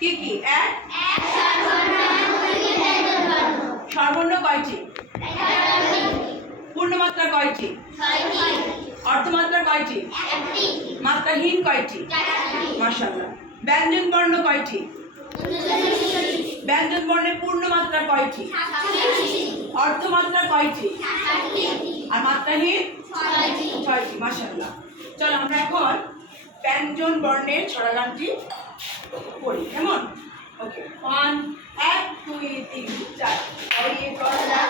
কি কি? এক স্বরবর্ণ কয়টি? পূর্ণমাত্রা কয়টি? অর্ধমাত্রা কয়টি? মাত্রাহীন কয়টি? মাশাআল্লাহ। ব্যঞ্জন বর্ণ কয়টি? ব্যঞ্জন বর্ণে পূর্ণমাত্রা কয়টি? অর্ধমাত্রা কয়টি? আর মাত্রাহীন ছয়টি। মাশাআল্লাহ। চলো আমরা এখন ব্যঞ্জন বর্ণের ছড়াগানটি পড়ি। কেমন? ওকে, 1 1 2 3 4 ওয়ে গলা